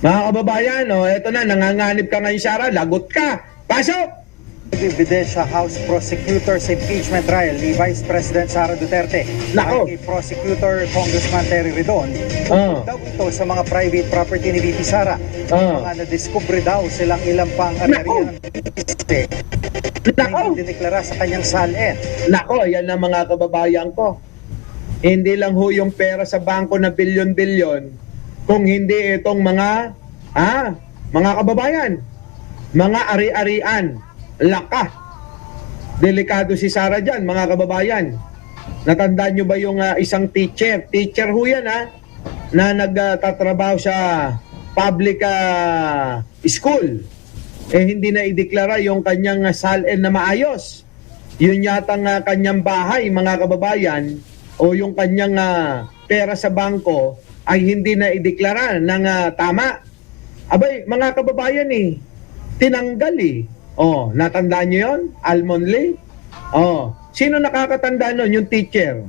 Mga kababayan, eto na, nanganganib ka ngayon, Sara, lagot ka. Pasok! Ebidensya House Prosecutor sa impeachment trial ni Vice President Sara Duterte. Nako. Ayon kay Prosecutor Congressman Terry Redon, Ah. daw ito sa mga private property ni VP Sara. Ah. Mga nadiskubre daw silang ilang pang ari-arian ng biste na Nako! hindi dineklara sa kanyang SALN. Nako, yan ang mga kababayan ko. Hindi lang ho yung pera sa bangko na bilyon-bilyon, kung hindi itong mga kababayan, mga ari-arian, laka. Delikado si Sara dyan, mga kababayan. Natandaan nyo ba yung isang teacher? Teacher ho yan, na nagtatrabaho sa public school. Hindi na ideklara yung kanyang SALN na maayos. Yun yatang kanyang bahay, mga kababayan, o yung kanyang pera sa bangko ay hindi na ideklara ng tama. Abay, mga kababayan tinanggal natandaan nyo yun? Almonley? Sino nakakatanda nun? Yung teacher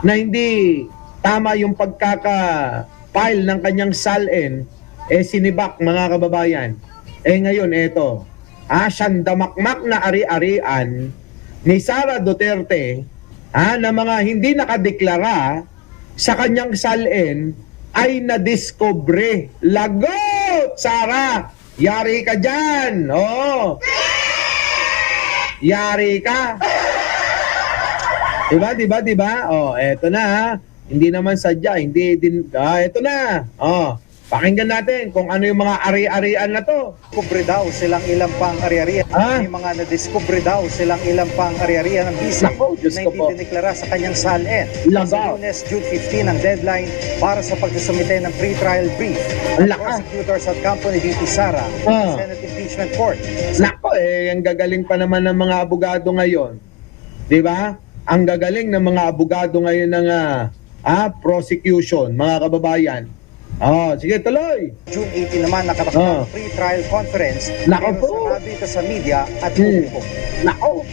na hindi tama yung pagkaka-file ng kanyang SALN, sinibak, mga kababayan. Ngayon, eto, sandamakmak na ari-arian ni Sara Duterte, na mga hindi nakadeklara sa kanyang SALN ay nadiskubre. Lagot, Sara! Yari ka dyan! Yari ka! Diba? Eto na, Hindi naman sadya, hindi din, eto na. Pakinggan natin kung ano yung mga ari-arian na to. Nadiskubre daw silang ilang pang ari-arian. May mga nadiskubre daw silang ilang pang ari-arian ng biste Nako, Diyos na ko hindi po. dineklara sa kanyang SALN. Lagaw. Sa Lunes, June 15 ang deadline para sa pagsusumite ng pre-trial brief. Ang Ang laka. prosecutors at kampo ni VP Sara Ah. sa Senate Impeachment Court. Nako, ang gagaling pa naman ng mga abogado ngayon. Di ba? Ang gagaling ng mga abogado ngayon ng prosecution, mga kababayan. Sige, tuloy. June 18 naman nakatakdang pre-trial conference Nako pero po. sarado ito sa media at publiko. Nako.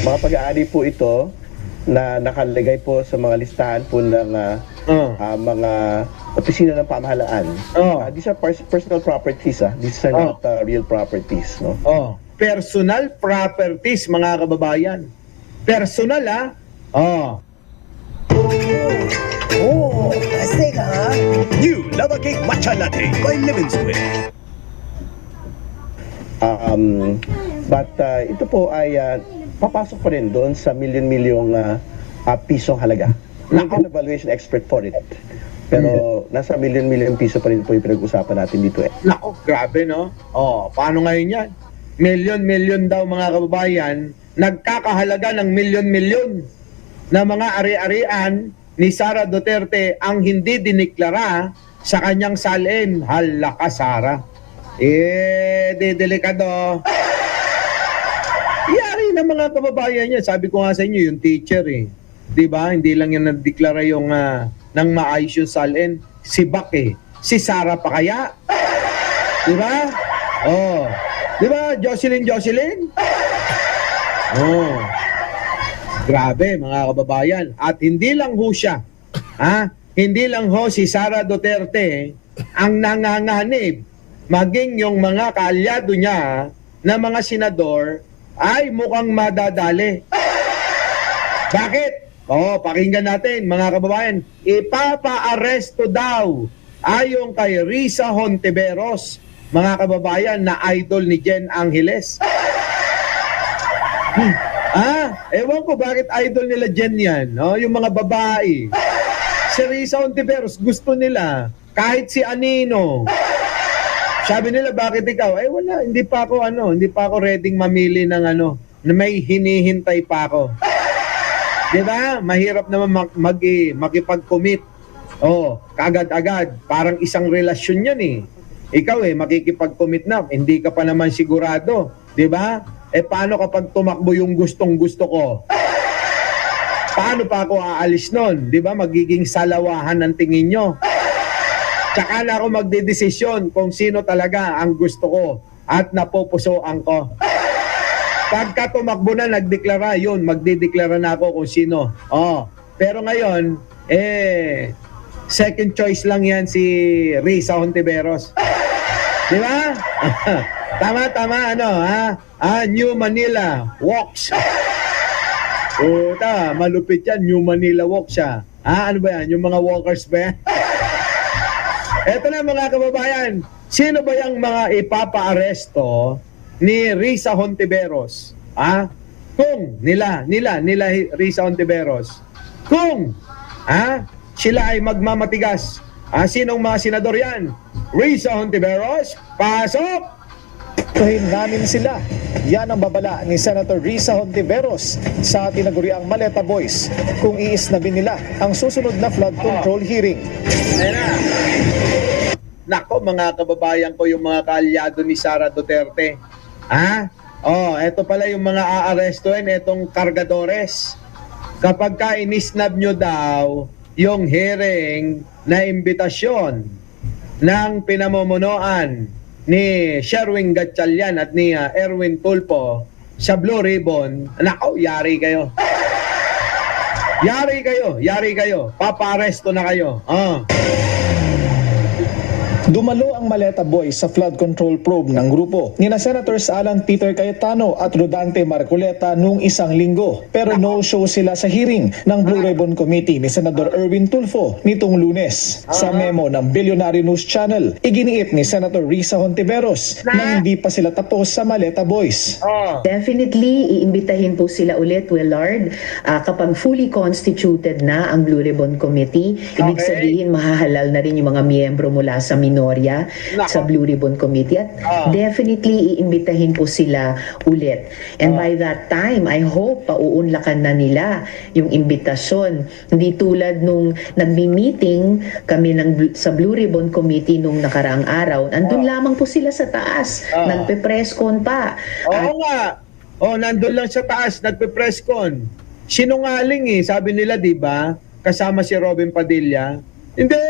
Mga pag-aari po ito na nakalagay po sa mga listahan po ng mga opisina ng pamahalaan. These are personal properties. These are not real properties. No? Personal properties, mga kababayan. Personal, Astig ha? New Lava Cake Matcha Latte by Lemon Square. But ito po ay papasok pa rin doon sa milyon-milyong pisong halaga. We're an evaluation expert for it. Pero nasa milyon-milyong piso pa rin po yung pinag-usapan natin dito Nako, grabe, no? Paano ngayon yan? Milyon-milyon daw, mga kababayan, nagkakahalaga ng milyon-milyon na mga ari-arian ni Sara Duterte ang hindi diniklara sa kanyang SALN. Hala ka, Sara. Delikado. Yari na, mga kababayan niya. Sabi ko nga sa inyo, yung teacher Di ba? Hindi lang yan nagdeklara yung ng maayos yung SALN. Si Bak Si Sara pa kaya? Di ba? Di ba, Jocelyn? Grabe, mga kababayan. At hindi lang ho siya, hindi lang ho si Sara Duterte ang nanganganib. Maging yung mga kaalyado niya na mga senador ay mukhang madadali. Bakit? Pakinggan natin, mga kababayan. Ipapa-aresto daw ayon kay Risa Hontiveros, mga kababayan, na idol ni Jen Angeles. Ewan ko bakit idol nila Jen yan, yung mga babae. Si Risa Hontiveros, gusto nila, kahit si Anino. Sabi nila, bakit ikaw? Wala, hindi pa ako ready mamili ng na may hinihintay pa ako. Diba? Mahirap naman makipag-commit. Kaagad-agad. Parang isang relasyon yan Ikaw makikipag-commit na, hindi ka pa naman sigurado. Diba? Paano kapag tumakbo yung gustong-gusto ko? Paano pa ako aalis nun? Di ba? Magiging salawahan ang tingin nyo. Tsaka na ako magdedesisyon kung sino talaga ang gusto ko at napupusuan ko. Pagka tumakbo na, nagdeklara yun, magdedeklara na ako kung sino. Pero ngayon, second choice lang yan si Risa Hontiveros. Di ba? Tama, ano, ha? New Manila Walks. Puta, malupit yan, New Manila Walks siya. Ano ba yan? Yung mga walkers ba yan? Eto na mga kababayan, sino ba yung mga ipapa-aresto ni Risa Hontiveros? Kung nila Risa Hontiveros, kung sila ay magmamatigas, sinong mga senador yan? Risa Hontiveros, pasok! Tuhin namin sila. Yan ang babala ni Senator Risa Hontiveros sa tinaguriang Maleta Boys kung iisnabin nila ang susunod na flood control hearing. Ayan na. Nako mga kababayan ko, yung mga kaalyado ni Sara Duterte. Eto pala yung mga aarestuin, etong kargadores. Kapag ka inisnab nyo daw yung hearing na imbitasyon ng pinamumunuan ni Sherwin Gatchalian at ni Erwin Tulfo sa Blue Ribbon, nako, yari kayo. Yari kayo. Papa-aresto na kayo. Dumalo ang Maleta Boys sa flood control probe ng grupo ni na Senators Alan Peter Cayetano at Rodante Marcoleta noong isang linggo. Pero no-show sila sa hearing ng Blue Ribbon Committee ni Senador Erwin Tulfo nitong Lunes. Sa memo ng Billionaire News Channel, iginiit ni Senator Risa Hontiveros na hindi pa sila tapos sa Maleta Boys. Definitely, iimbitahin po sila ulit, Willard, kapag fully constituted na ang Blue Ribbon Committee. Ibig sabihin, mahahalal na rin yung mga miyembro mula sa Minoria sa Blue Ribbon Committee at definitely iimbitahin po sila ulit. And by that time, I hope pauunlakan na nila yung imbitasyon. Hindi tulad nung nagmi-meeting kami sa Blue Ribbon Committee nung nakaraang araw. Andun lamang po sila sa taas. Nagpe-presscon pa. Oo nga. Nandun lang sa taas, nagpe-presscon. Sinungaling sabi nila, di ba? Kasama si Robin Padilla. Hindi!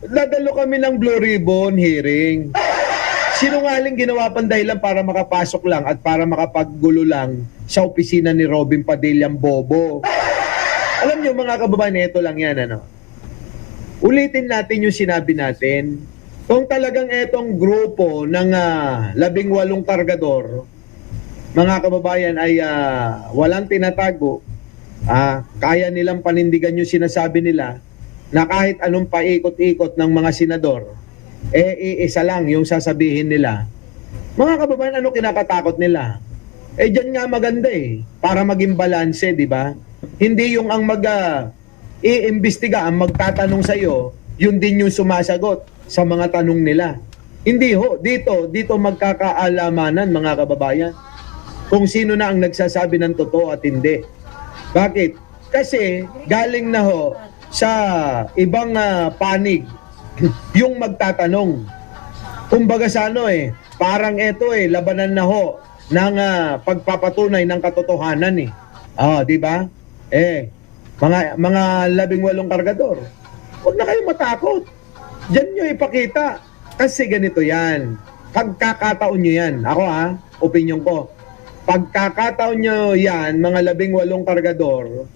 Dadalo kami ng Blue Ribbon hearing. Sinungaling, ginawa pang dahilan para makapasok lang at para makapaggulo lang sa opisina ni Robin Padilla ang bobo. Alam niyo mga kababayan, ito lang yan, ulitin natin yung sinabi natin. Kung talagang etong grupo ng 18 kargador, mga kababayan, ay walang tinatago, kaya nilang panindigan yung sinasabi nila, na kahit anong paikot-ikot ng mga senador, iisa lang yung sasabihin nila. Mga kababayan, ano kinakatakot nila? Diyan nga maganda para maging balanse, di ba? Hindi yung ang iimbestiga, ang magtatanong sa iyo, yun din yung sumasagot sa mga tanong nila. Hindi dito magkakaalamanan, mga kababayan, kung sino na ang nagsasabi ng totoo at hindi. Bakit? Kasi galing na sa ibang panig yung magtatanong. Kumbaga sa parang ito labanan na ng pagpapatunay ng katotohanan di ba? Mga 18 kargador, huwag na kayong matakot. Diyan nyo ipakita. Kasi ganito yan. Pagkakataon nyo yan. Ako opinion ko. Pagkakataon nyo yan, mga 18 kargador,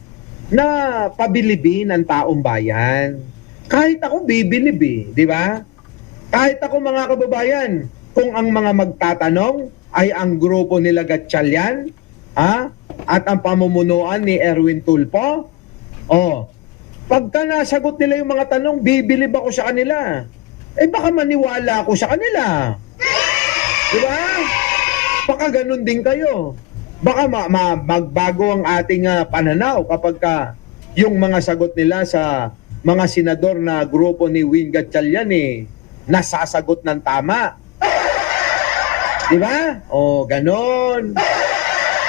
na pabilibin ang taong bayan. Kahit ako bibilib di ba? Kahit ako mga kababayan, kung ang mga magtatanong ay ang grupo nila Gatchalian, at ang pamumunuan ni Erwin Tulfo, pagka nasagot nila yung mga tanong, bibilib ako sa kanila. Baka maniwala ako sa kanila. Di ba? Baka ganun din kayo. Baka magbago ang ating pananaw kapag yung mga sagot nila sa mga senador na grupo ni Win Gatchalian nasasagot ng tama. Di ba? Ganon.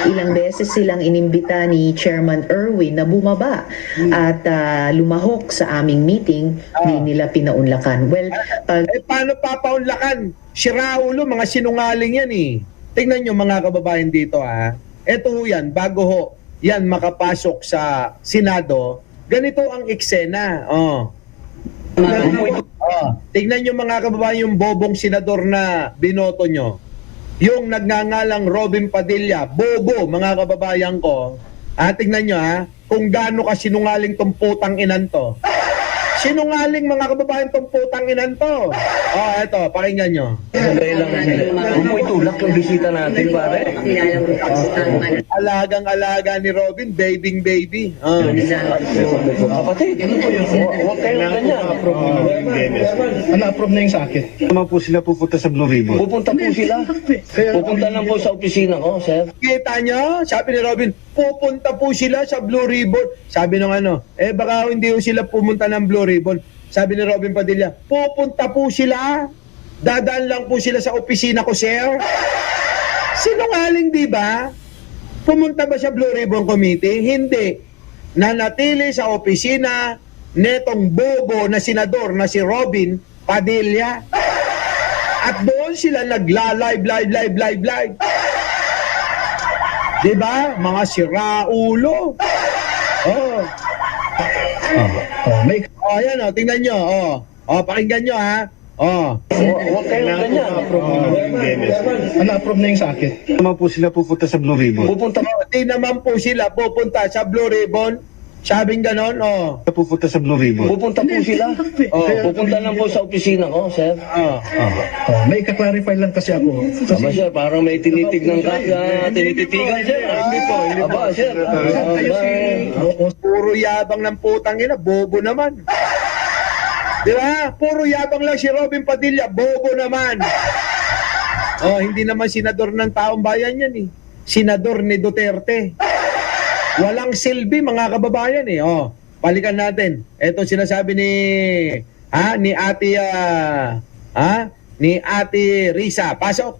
Ilang beses silang inimbita ni Chairman Erwin na bumaba at lumahok sa aming meeting, hindi nila pinaunlakan. Well, paano papaunlakan? Si Raulo, mga sinungaling yan Tingnan nyo mga kababayan dito Ito yan, bago yan makapasok sa Senado, ganito ang eksena. Tingnan nyo mga kababayan yung bobong senador na binoto nyo. Yung nagngangalang Robin Padilla, bobo mga kababayan ko. Tingnan nyo kung gaano ka sinungaling tong putang inan to. Sinungaling mga kababayan tong putang inan to. Oh, eto, pakinggan nyo. Huwag mo itulak yung bisita natin, pare. Alagang-alaga ni Robin, baby. Oh. Kapatid, huwag kayong ganyan. Ano-approve na yung sa akin. Naman po sila pupunta sa Blue Ribbon. Pupunta po sila. Pupunta lang po sa opisina ko, sir. Kita nyo? Sabi ni Robin, pupunta po sila sa Blue Ribbon. Sabi nung baka hindi po sila pumunta ng Blue Ribbon. Sabi ni Robin Padilla, pupunta po sila. Dadaan lang po sila sa opisina ko, sir. Sinungaling, di ba? Pumunta ba sa Blue Ribbon Committee? Hindi. Nanatili sa opisina netong bobo na senador na si Robin Padilla. At doon sila nagla-live. Diba? Mga siraulo. Oh. Ayan tingnan nyo. Pakinggan nyo ha. Huwag kayong ganyan. Ano-approve na yung sa akin. Naman po sila pupunta sa Blue Ribbon. Pupunta Di naman po sila pupunta sa Blue Ribbon. Sabing ganon, Pupunta sa Blue Ribbon. Pupunta po sila. Pupunta lang po sa opisina ko, sir. May ika-clarify lang kasi ako. Aba, sir, parang may tinitignan ka, tinititigan, sir. Hindi po. Aba, sir. Puro yabang ng putang ina, bobo naman. Di ba? Puro yabang lang si Robin Padilla, bobo naman. Hindi naman senador ng taong bayan yan eh. Senador ni Duterte. Walang silbi mga kababayan eh. Balikan natin. Ito sinasabi ni Ate Risa. Pasok.